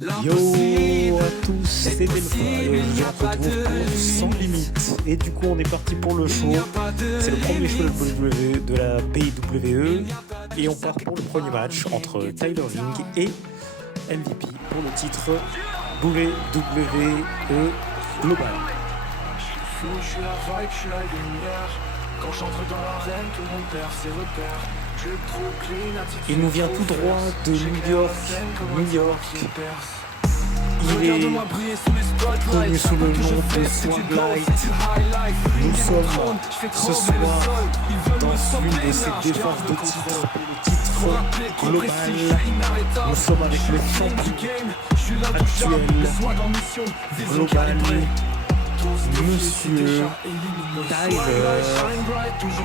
Yo à tous, c'est Delphi, et on se retrouve pour Sans Limite. Et du coup, on est parti pour le show. C'est le premier show de la WWE. Et on part pour le premier match entre Tyler Ring et MVP pour le titre WWE Global. Je suis la vibe, je suis la lumière. Quand j'entre dans l'arène, tout le monde perd ses repères. Je trop clean, attitude. Il nous vient tout droit de New York. Il est connu sous le nom de Swag Light. Nous sommes ce soir dans une de ses défenses de titre, le titre global. Nous sommes avec le champion actuel global, Monsieur Tyler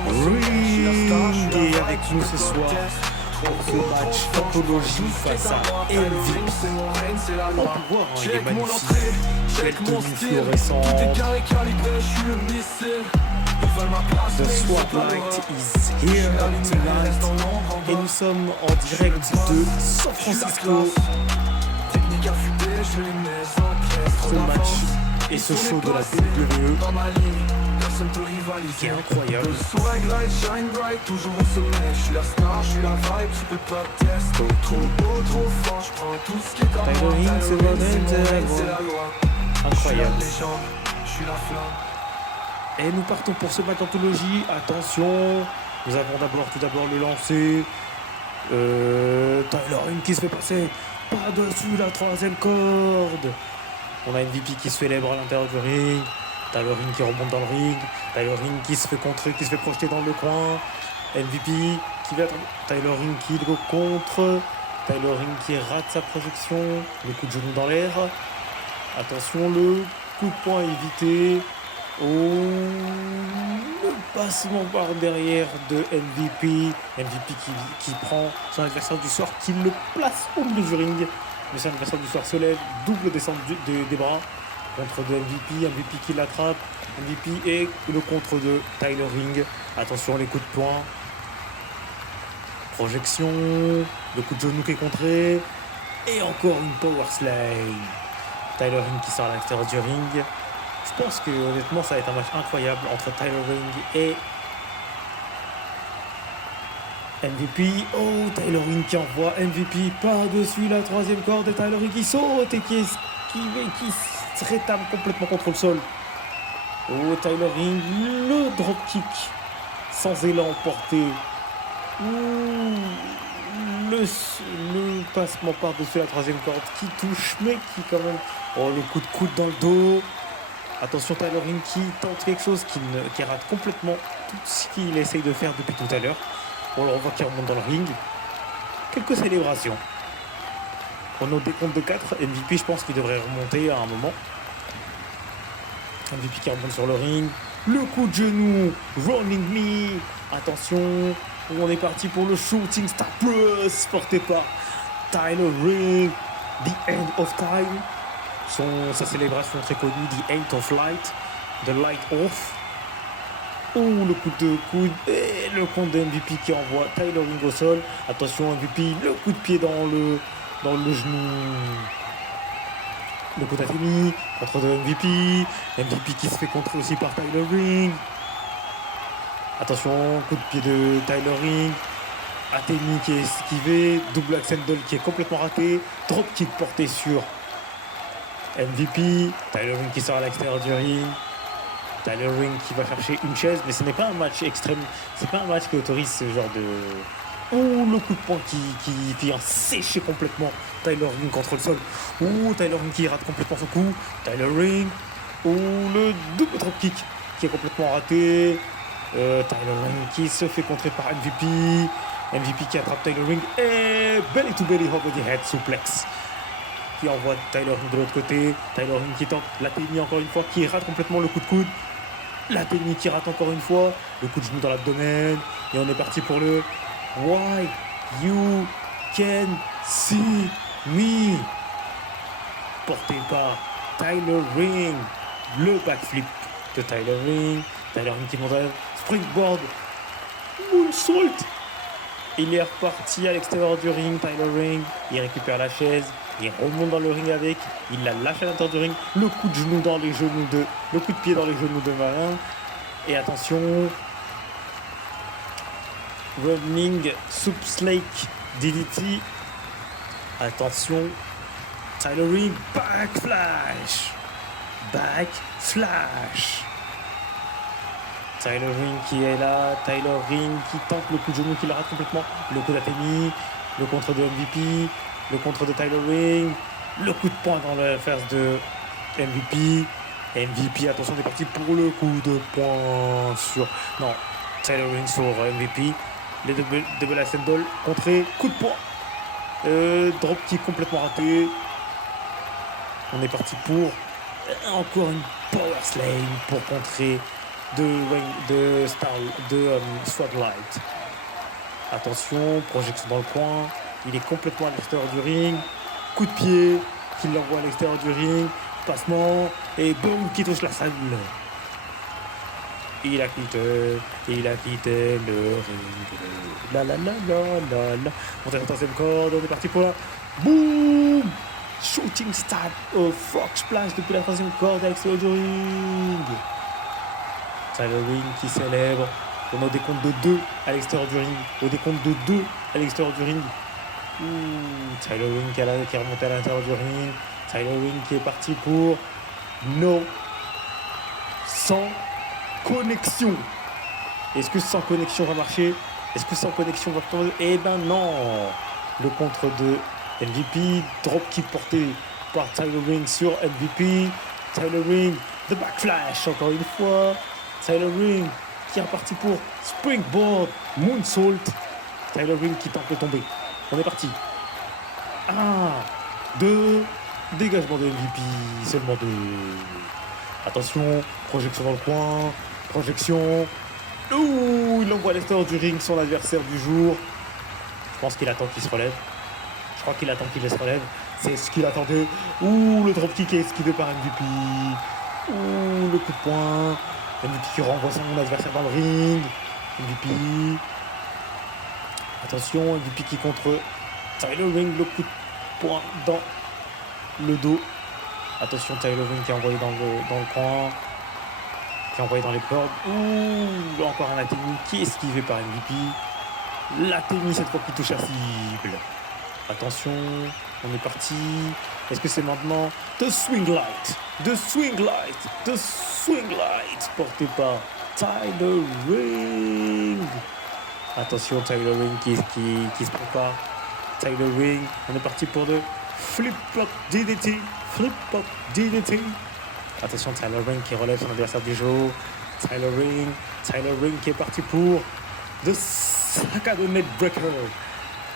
Ring est avec nous ce soir pour ce match anthologie face à MVP. On peut voir, il est magnifique, belle tenue fluorescente. The Spotlight is here tonight. Et nous sommes en direct de San Francisco. Ce match et ce show de la WWE qui est incroyable. Toujours au sommet, je suis la star, je suis la vibe, tu peux pas tester. Trop beau, trop fort, je prends tout ce qui est dans Tyler Ring, c'est la loi. incroyable. Je suis la flamme. Et nous partons pour ce match d'anthologie. Attention, nous avons tout d'abord le lancer. Tyler Ring qui se fait passer par-dessus la troisième corde. On a MVP qui se célèbre à l'intérieur du ring. Tyler Ring qui remonte dans le ring. Tyler Ring qui se fait contrer, qui se fait projeter dans le coin. MVP qui va Tyler Ring qui le contre. Tyler Ring qui rate sa projection. Le coup de genou dans l'air. Attention, le coup de poing évité. Oh, le passement par derrière de MVP. MVP qui prend son adversaire du soir, qui le place au milieu du ring. Mais son adversaire du soir se lève, double descente des bras contre de MVP. MVP qui l'attrape. MVP et le contre de Tyler Ring. Attention, les coups de poing. Projection. Le coup de genou qui est contré. Et encore une power slide. Tyler Ring qui sort à l'extérieur du ring. Je pense que honnêtement ça va être un match incroyable entre Tyler Ring et MVP. Oh, Tyler Ring qui envoie MVP par-dessus la troisième corde et Tyler Ring qui saute et qui se rétame complètement contre le sol. Oh, Tyler Ring, le dropkick sans élan porté. Le passement par-dessus la troisième corde qui touche, mais qui quand même... Oh, le coup de coude dans le dos. Attention, Tyler Ring qui tente quelque chose, qui rate complètement tout ce qu'il essaye de faire depuis tout à l'heure. On le revoit qui remonte dans le ring. Quelques célébrations. On a au décompte de 4. MVP, je pense qu'il devrait remonter à un moment. MVP qui remonte sur le ring. Le coup de genou. Running knee. Attention. On est parti pour le Shooting Star Press porté par Tyler Ring. The End of Time. Sa célébration très connue, The Eight of Light, The Light Off. Oh, le coup de coude et le compte de MVP qui envoie Tyler Ring au sol. Attention, MVP, le coup de pied dans le genou. Le coup d'Athémie contre de MVP. MVP qui se fait contrer aussi par Tyler Ring. Attention, coup de pied de Tyler Ring. Athémie qui est esquivé. Double Axe Handle qui est complètement raté. Dropkick porté sur MVP, Tyler Ring qui sort à l'extérieur du ring. Tyler Ring qui va chercher une chaise, mais ce n'est pas un match extrême. C'est pas un match qui autorise ce genre de... Oh, le coup de poing qui vient sécher complètement Tyler Ring contre le sol. Oh, Tyler Ring qui rate complètement son coup. Tyler Ring. Oh, le double dropkick qui est complètement raté. Tyler Ring qui se fait contrer par MVP. MVP qui attrape Tyler Ring. Et belly to belly over the head suplex. Qui envoie Tyler Ring de l'autre côté. Tyler Ring qui tente l'Athémie encore une fois, qui rate complètement le coup de coude. L'Athémie qui rate encore une fois. Le coup de genou dans l'abdomen. Et on est parti pour le Why You Can See Me. Porté par Tyler Ring. Le backflip de Tyler Ring. Tyler Ring qui monte à springboard. Moonsault. Il est reparti à l'extérieur du ring, Tyler Ring. Il récupère la chaise. Il remonte dans le ring avec. Il la lâche à l'intérieur du ring. Le coup de genou dans les genoux de... Le coup de pied dans les genoux de Marin. Et attention. Running Suplex DDT. Attention. Tyler Ring. Backflash. Backflash. Tyler Ring qui est là. Tyler Ring qui tente le coup de genou qui le rate complètement. Le coup d'Athénie. Le contre de MVP. Le contre de Tyler Ring. Le coup de poing dans la face de MVP. MVP, attention, on est parti pour le coup de poing sur... Non, Tyler Ring sur MVP. Les double ascendal contré, coup de poing. Dropkick complètement raté. On est parti pour encore une power slam pour contrer de Spotlight. Attention, projection dans le coin. Il est complètement à l'extérieur du ring. Coup de pied qui l'envoie à l'extérieur du ring. Passement et boum qui touche la salle. Il a quitté le ring. La. On est en troisième corde, on est parti pour la boum. Shooting star frog splash depuis la troisième corde à l'extérieur du ring. Tyler Ring qui célèbre. On a au décompte de 2 à l'extérieur du ring. Au décompte de 2 à l'extérieur du ring. Tyler Ring qui est remonté à l'intérieur du ring. Tyler Ring qui est parti pour no sans connexion. Est-ce que sans connexion va marcher? Est-ce que sans connexion va tomber? Eh ben non. Le contre de MVP, dropkick porté par Tyler Ring sur MVP. Tyler Ring, the backflash encore une fois. Tyler Ring qui est reparti pour springboard, moonsault. Tyler Ring qui tente de tomber. On est parti. 1, 2, dégagement de MVP, seulement 2. Attention, projection dans le coin, projection. Il envoie à l'extérieur du ring son adversaire du jour. Je pense qu'il attend qu'il se relève. Je crois qu'il attend qu'il se relève. C'est ce qu'il attendait. Le dropkick est esquivé par MVP. Le coup de poing. MVP qui renvoie son adversaire dans le ring. MVP. Attention, MVP qui contre Tyler Ring, le coup de poing dans le dos. Attention, Tyler Ring qui est envoyé dans le coin. Qui est envoyé dans les cordes. Encore un Athénie qui est esquivé par MVP. L'Athénie cette fois qui touche la cible. Attention, on est parti. Est-ce que c'est maintenant The Swing Light? The Swing Light. The Swing Light porté par Tyler Ring. Attention, Tyler Ring qui se prépare. Tyler Ring, on est parti pour de flip-flop DDT. Flip-flop DDT. Attention, Tyler Ring qui relève son adversaire du jour. Tyler Ring qui est parti pour de Sakado Neck Breaker.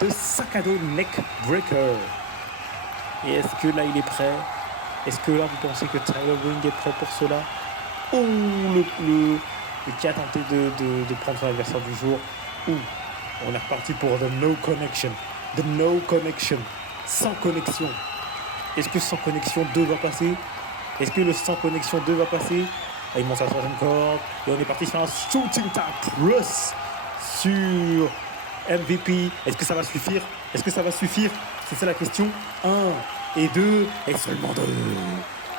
De Sakado Neck Breaker. Et est-ce que là il est prêt? Est-ce que là vous pensez que Tyler Ring est prêt pour cela? Le qui a tenté de prendre son adversaire du jour. On est reparti pour The No Connection. The No Connection. Sans connexion. Est-ce que sans connexion 2 va passer? Est-ce que le sans connexion 2 va passer? Il monte à la troisième corde. Et on est parti sur un shooting tap plus sur MVP. Est-ce que ça va suffire? Est-ce que ça va suffire? C'est ça la question. 1 et 2 et seulement 2.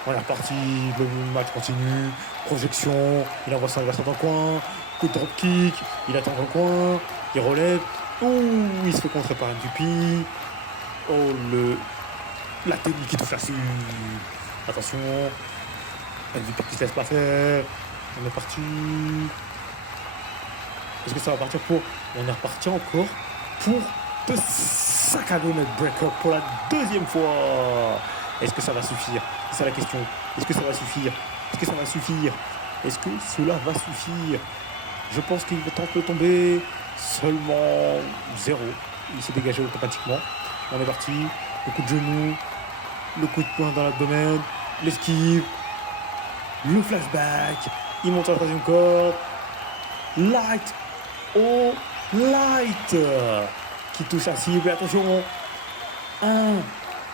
On est reparti. Le match continue. Projection. Il envoie son adversaire dans le coin. Coup de dropkick. Il attend dans le coin. Il relève. Il se fait contrer par MVP. La technique qui touche la cible. Attention. MVP qui se laisse pas faire. On est parti. Est-ce que ça va partir pour... On est reparti encore pour The Sakado Neck Breaker pour la deuxième fois. Est-ce que ça va suffire? C'est ça la question. Est-ce que ça va suffire? Est-ce que ça va suffire? Est-ce que cela va suffire? Je pense qu'il tente de tomber. Seulement 0. Il s'est dégagé automatiquement. On est parti. Le coup de genou. Le coup de poing dans l'abdomen. L'esquive. Le flashback. Il monte à la troisième corde. Light. Light. Qui touche la cible. Attention. 1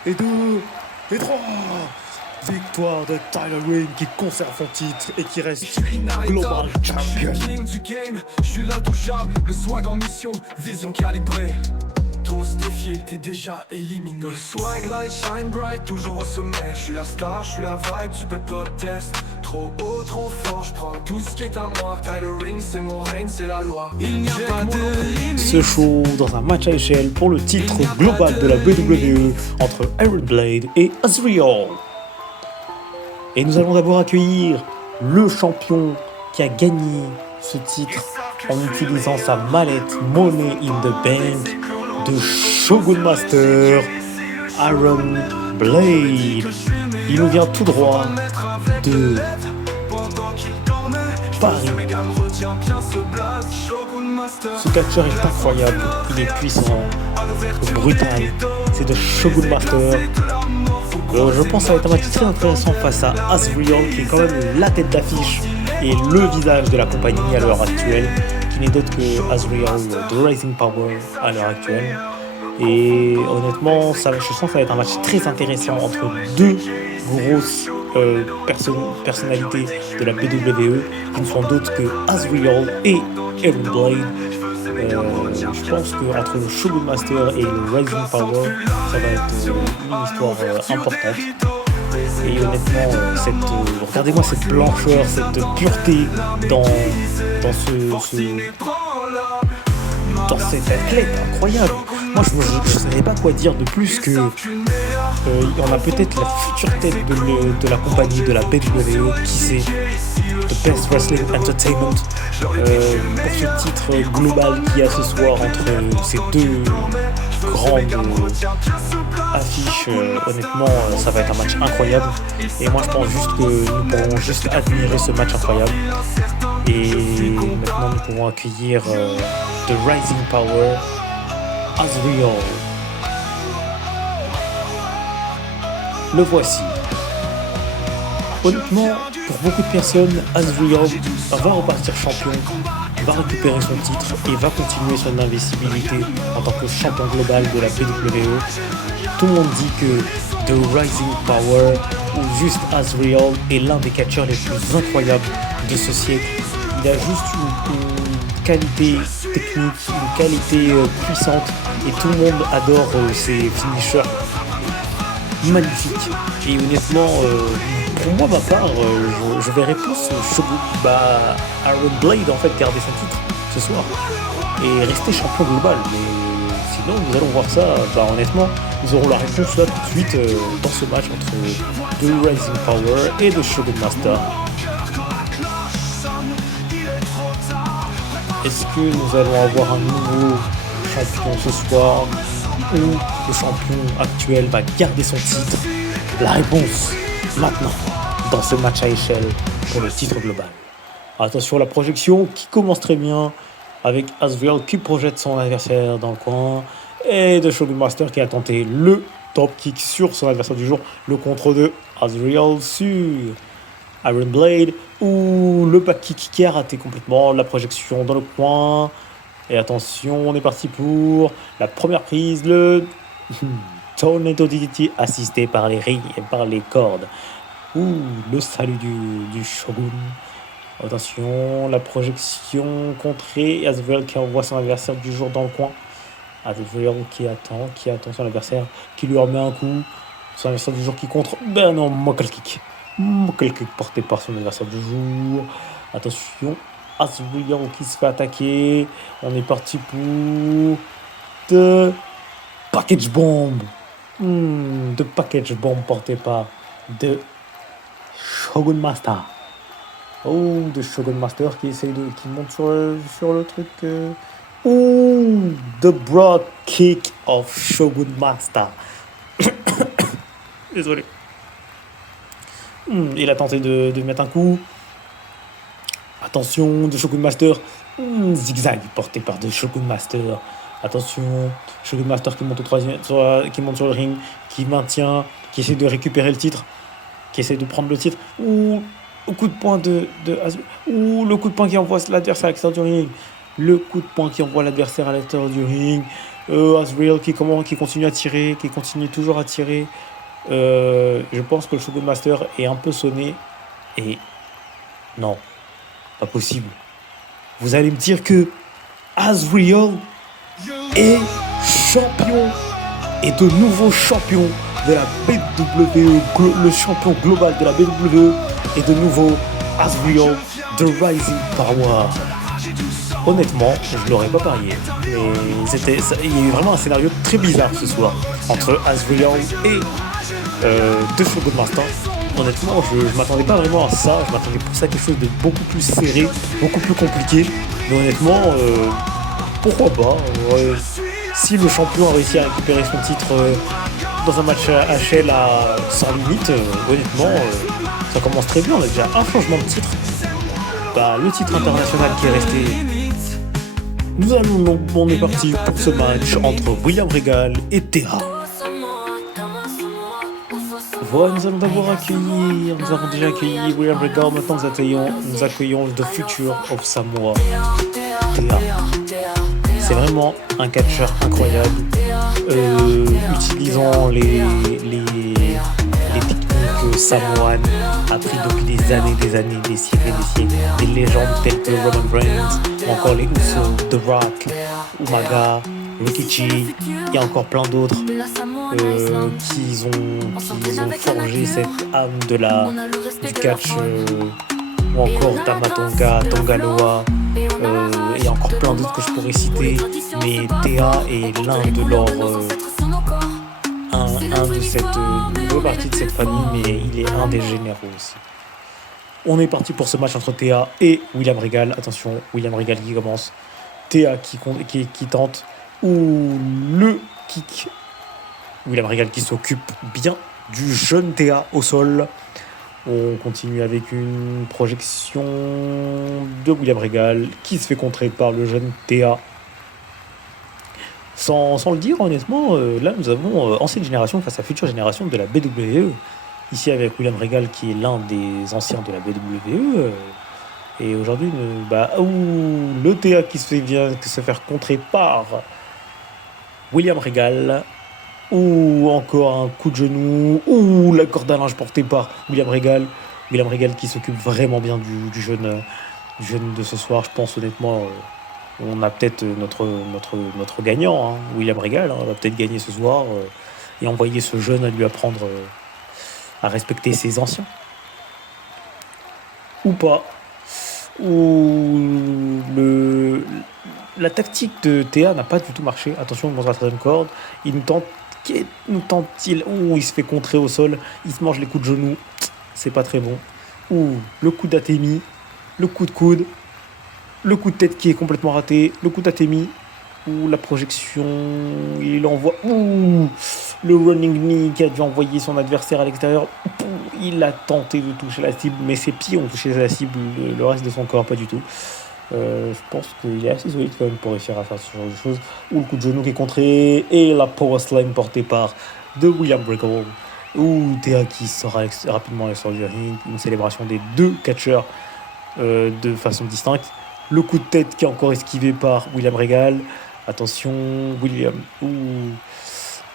et 2 et 3. Victoire de Tyler Ring qui conserve son titre et qui reste Global Champion. Je suis l'intouchable, le swag en mission, vision calibrée. tous défier, t'es déjà éliminé. Swag light, shine bright, toujours au sommet. Je suis la star, je suis la vibe, tu peux pas test. Trop haut, trop fort, je prends tout ce qui est à moi. Tyler Ring, c'est mon règne, c'est la loi. Il n'y a pas de limite. Ce show dans un match à échelle pour le titre global de la WWE entre Iron Blade et Azrael. Et nous allons d'abord accueillir le champion qui a gagné ce titre en utilisant sa mallette Money in the Bank de Shogun Master, Iron Blade. Il nous vient tout droit de Paris. Ce catcheur est incroyable, il est puissant, brutal, c'est de Shogun Master. Je pense que ça va être un match très intéressant face à Azrael, qui est quand même la tête d'affiche et le visage de la compagnie à l'heure actuelle, qui n'est d'autre que Azrael, The Rising Power à l'heure actuelle. Et honnêtement, je sens que ça va être un match très intéressant entre deux grosses personnalités de la WWE, qui ne sont d'autres que Azrael et Iron Blade. Je pense qu'entre le Shogun Master et le Rising Power, ça va être une histoire importante. Et honnêtement, regardez-moi cette blancheur, cette pureté dans cet athlète incroyable. Moi, je ne savais pas quoi dire de plus que on a peut-être la future tête de la compagnie, de la WWE, qui c'est The Best Wrestling Entertainment, pour ce titre global qu'il y a ce soir entre ces deux grandes affiches. Honnêtement, ça va être un match incroyable. Et moi, je pense juste que nous pourrons juste admirer ce match incroyable. Et maintenant, nous pouvons accueillir The Rising Power, Azrael. Le voici. Honnêtement, pour beaucoup de personnes, Azrael va repartir champion, va récupérer son titre et va continuer son invincibilité en tant que champion global de la WWE. Tout le monde dit que The Rising Power ou juste Azrael est l'un des catcheurs les plus incroyables de ce siècle. Il a juste une qualité technique, une qualité puissante et tout le monde adore ses finishers magnifiques. Et honnêtement, pour moi, ma part, je verrais plus Iron Blade en fait garder son titre ce soir et rester champion global. Mais sinon, nous allons voir ça. Honnêtement, nous aurons la réponse là tout de suite dans ce match entre The Rising Power et The Shogun Master. Est-ce que nous allons avoir un nouveau champion ce soir ou le champion actuel va garder son titre? La réponse maintenant dans ce match à échelle pour le titre global. Attention, la projection qui commence très bien avec Azrael qui projette son adversaire dans le coin et The Shogun Master qui a tenté le top kick sur son adversaire du jour, le contre de Azrael sur Iron Blade ou le back kick qui a raté complètement, la projection dans le coin. Et attention, on est parti pour la première prise, le Tornado DDT assisté par les rings et par les cordes. Le salut du Shogun. Attention, la projection contrée, Azrael qui envoie son adversaire du jour dans le coin. Azrael qui attend son adversaire, qui lui remet un coup. Son adversaire du jour qui contre. Ben non, Muckle kick porté par son adversaire du jour. Attention, Azrael qui se fait attaquer. On est parti pour The Package Bomb. The Package Bomb porté par The Shogun Master. The Shogun Master qui monte sur le truc. The Broad Kick of Shogun Master. Désolé. Il a tenté de mettre un coup. Attention, The Shogun Master. Zigzag porté par The Shogun Master. Attention, Shogun Master qui monte qui monte sur le ring, qui maintient, qui essaie de récupérer le titre, qui essaie de prendre le titre. Au coup de poing de Azrael. Le coup de poing qui envoie l'adversaire à l'extérieur du ring. Le coup de poing qui envoie l'adversaire à l'extérieur du ring. Azrael qui continue à tirer, qui continue toujours à tirer. Je pense que le Shogun Master est un peu sonné. Et non, pas possible. Vous allez me dire que Azrael est champion et de nouveau champion de la BWE, le champion global de la BWE est de nouveau Azriel The Rising Power. Honnêtement, je l'aurais pas parié, mais il y a eu vraiment un scénario très bizarre ce soir entre Azriel et The Shogun Master. Honnêtement, je m'attendais pas vraiment à ça, je m'attendais plus à quelque chose de beaucoup plus serré, beaucoup plus compliqué, mais honnêtement, pourquoi pas si le champion a réussi à récupérer son titre dans un match HL à 100 limites, honnêtement, ça commence très bien. On a déjà un changement de titre. Le titre international qui est resté. On est parti pour ce match entre William Regal et Théa. Voilà, nous allons déjà accueilli William Regal. Maintenant, nous accueillons The Future of Samoa. Théa. C'est vraiment un catcheur incroyable, utilisant les techniques samoanes appris depuis des années, des siècles, des légendes telles que Roman Reigns, ou encore les Usos, The Rock, Umaga, Rikichi, il y a encore plein d'autres qui ont forgé cette âme du catch, ou encore Tamatonga, Tongaloa, et encore plein d'autres que je pourrais citer, mais Théa est l'un de leurs un de cette nouvelle partie de cette famille, mais il est un des généraux aussi. On est parti pour ce match entre Théa et William Regal. Attention, William Regal qui commence, Théa qui tente, ou le kick. William Regal qui s'occupe bien du jeune Théa au sol. On continue avec une projection de William Regal qui se fait contrer par le jeune Théa. Sans le dire, honnêtement, là nous avons ancienne génération face à future génération de la BWE. Ici avec William Regal qui est l'un des anciens de la BWE. Et aujourd'hui, le Théa qui se fait faire contrer par William Regal. Ou encore un coup de genou, ou la corde à linge portée par William Regal. William Regal qui s'occupe vraiment bien du jeune de ce soir. Je pense honnêtement, on a peut-être notre gagnant, hein, William Regal, va peut-être gagner ce soir et envoyer ce jeune à lui apprendre à respecter ses anciens. Ou pas. Ou la tactique de Théa n'a pas du tout marché. Attention, il monte à la troisième corde. Il nous tente-t-il. Il se fait contrer au sol. Il se mange les coups de genoux. C'est pas très bon. Le coup d'Atemi. Le coup de coude. Le coup de tête qui est complètement raté. Le coup d'Atemi. La projection. Il envoie. Le running knee qui a dû envoyer son adversaire à l'extérieur. Il a tenté de toucher la cible, mais ses pieds ont touché la cible. Le reste de son corps, pas du tout. Je pense qu'il est assez solide quand même pour réussir à faire ce genre de choses. Le coup de genou qui est contré et la power slam portée par William Regal. Théa qui sort rapidement à l'extérieur du ring. Une célébration des deux catcheurs de façon distincte. Le coup de tête qui est encore esquivé par William Regal. Attention, William.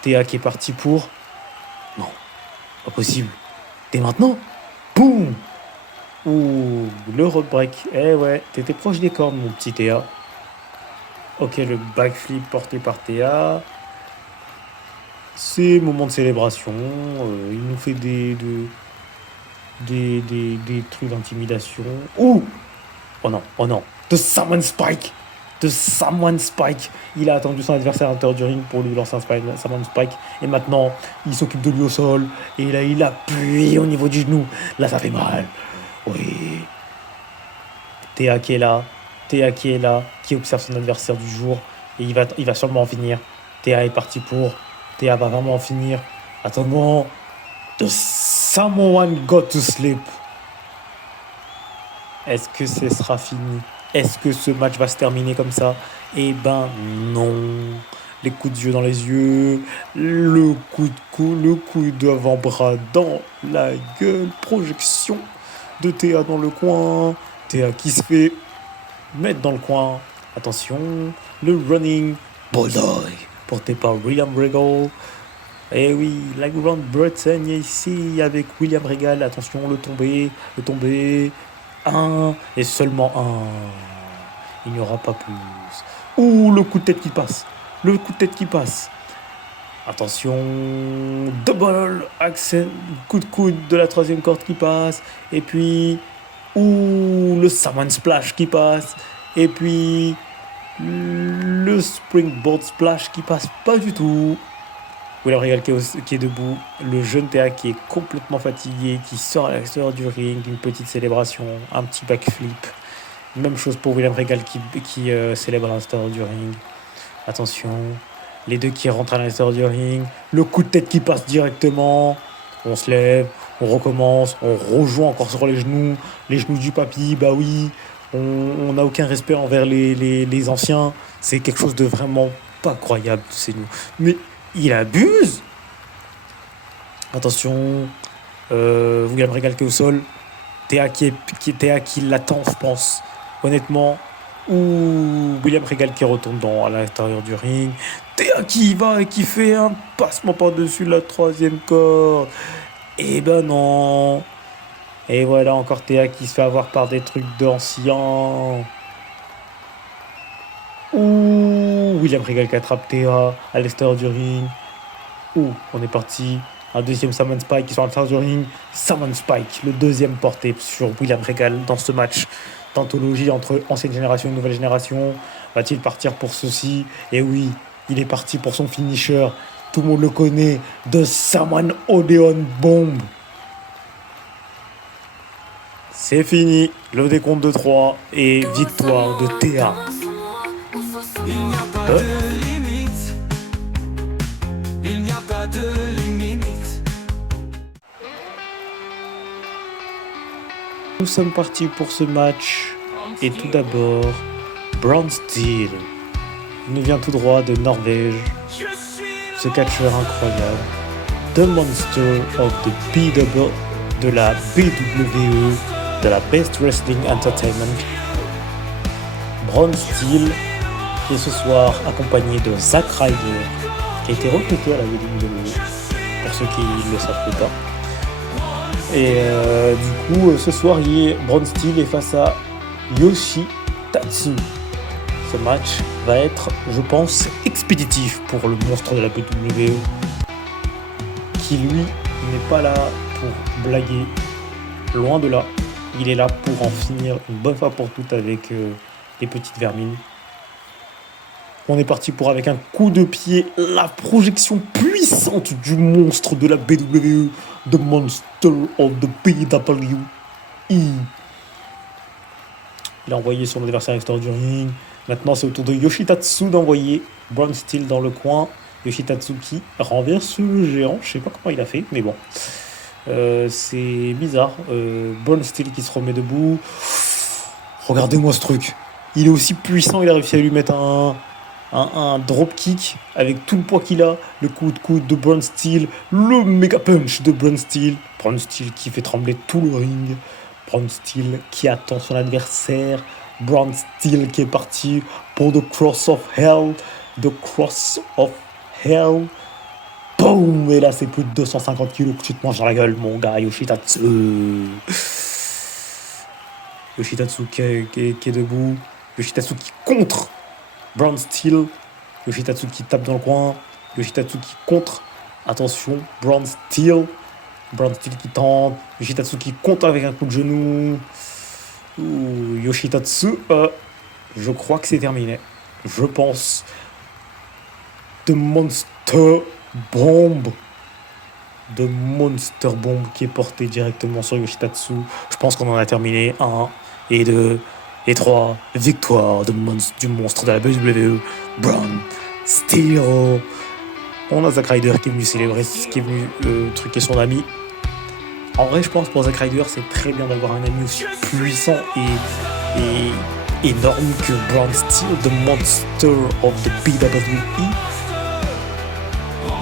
Théa qui est parti pour. Non, pas possible. Dès maintenant. Boum. Le rope break. Ouais, t'étais proche des cordes, mon petit Théa. Ok, le backflip porté par Théa. C'est moment de célébration. Il nous fait des trucs d'intimidation. Oh non. The Samoan Spike. Il a attendu son adversaire à l'intérieur du ring pour lui lancer un Samoan Spike. Et maintenant, il s'occupe de lui au sol. Et là, il appuie au niveau du genou. Là, ça fait mal. Oui. Théa qui est là, qui observe son adversaire du jour. Et il va sûrement en finir. Théa est parti pour. Théa va vraiment en finir. Attends, The Samoan got to sleep. Est-ce que ce sera fini? Est-ce que ce match va se terminer comme ça? Eh ben non. Les coups d'yeux dans les yeux, le coup d'avant-bras dans la gueule, projection de Théa dans le coin. Théa qui se fait mettre dans le coin. Attention, le running bullseye porté par William Regal. Et oui, la Grande Bretagne ici avec William Regal. Attention, le tombé. Un et seulement un. Il n'y aura pas plus. Le coup de tête qui passe. le coup de tête qui passe. Attention, double accent, coup de coude de la troisième corde qui passe. Et puis, le Saman Splash qui passe. Et puis, le Springboard Splash qui passe pas du tout. William Regal qui est debout. Le jeune Théa qui est complètement fatigué, qui sort à l'extérieur du ring. Une petite célébration, un petit backflip. Même chose pour William Regal qui célèbre à l'extérieur du ring. Attention, les deux qui rentrent à l'extérieur du ring. Le coup de tête qui passe directement. On se lève, on recommence, on rejoint encore sur les genoux du papy, bah oui. On n'a aucun respect envers les anciens. C'est quelque chose de vraiment pas croyable, c'est nous. Mais il abuse. Attention, William Regal qui est au sol. Théa qui l'attend, je pense. Honnêtement. Ou William Regal qui retourne à l'intérieur du ring. Théa qui y va et qui fait un passement par-dessus la troisième corde. Et ben non. Et voilà encore Théa qui se fait avoir par des trucs d'anciens. Ouh, William Regal qui attrape Théa à l'extérieur du ring. Ouh, on est parti. Un deuxième Saman Spike qui sont à l'extérieur du ring. Saman Spike, le deuxième porté sur William Regal dans ce match d'anthologie entre ancienne génération et nouvelle génération. Va-t-il partir pour ceci? Et oui, il est parti pour son finisher. Tout le monde le connaît. The Saman Odeon Bomb. C'est fini. Le décompte de 3 et victoire de Théa. Il n'y a pas de limite. Il n'y a pas de limite. Nous sommes partis pour ce match. Et tout d'abord, Braun Steel. Il nous vient tout droit de Norvège. Ce catcheur incroyable. The Monster of the BW, de la BWE, de la Best Wrestling Entertainment. Braun Steel, qui est ce soir accompagné de Zack Ryder, qui a été recruté à la WWE, pour ceux qui ne le savent pas. Et du coup, ce soir, Braun Steel est face à Yoshitatsu. Ce match va être, je pense, expéditif pour le monstre de la WWE, qui lui n'est pas là pour blaguer, loin de là. Il est là pour en finir une bonne fois pour toutes avec les petites vermines. On est parti avec un coup de pied, la projection puissante du monstre de la BWE, The Monster of the BWE. Il a envoyé son adversaire à l'extérieur du ring. Maintenant, c'est au tour de Yoshitatsu d'envoyer Braun Steel dans le coin. Yoshitatsu qui renverse le géant. Je sais pas comment il a fait, mais bon. C'est bizarre. Braun Steel qui se remet debout. Regardez-moi ce truc. Il est aussi puissant. Il a réussi à lui mettre un drop kick avec tout le poids qu'il a. Le coup de coude de Braun Steel. Le méga punch de Braun Steel. Braun Steel qui fait trembler tout le ring. Braun Steel qui attend son adversaire. Braun Steel qui est parti pour The Cross of Hell. The Cross of Hell. Boum! Et là, c'est plus de 250 kilos que tu te manges dans la gueule, mon gars, Yoshitatsu. Yoshitatsu qui est debout. Yoshitatsu qui contre Braun Steel. Yoshitatsu qui tape dans le coin. Yoshitatsu qui contre. Attention, Braun Steel. Braun Steel qui tente. Yoshitatsu qui contre avec un coup de genou. Yoshitatsu, je crois que c'est terminé. Je pense. The Monster Bomb. The Monster Bomb qui est porté directement sur Yoshitatsu. Je pense qu'on en a terminé. 1 et 2 et 3. Victoire du monstre de la WWE. Braun Steel. On a Zack Ryder qui est venu célébrer, qui est venu truquer son ami. En vrai, je pense pour Zack Ryder, c'est très bien d'avoir un ami aussi puissant et énorme que Braun Steel, The Monster of the WWE.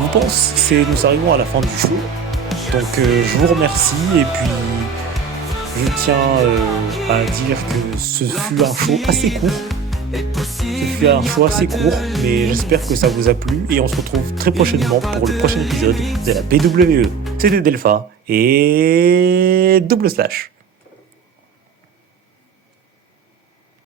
Je pense que nous arrivons à la fin du show. Donc je vous remercie et puis je tiens à dire que ce fut un show assez court. Mais j'espère que ça vous a plu et on se retrouve très prochainement pour le prochain épisode de la BWE. C'était Delpha et double slash.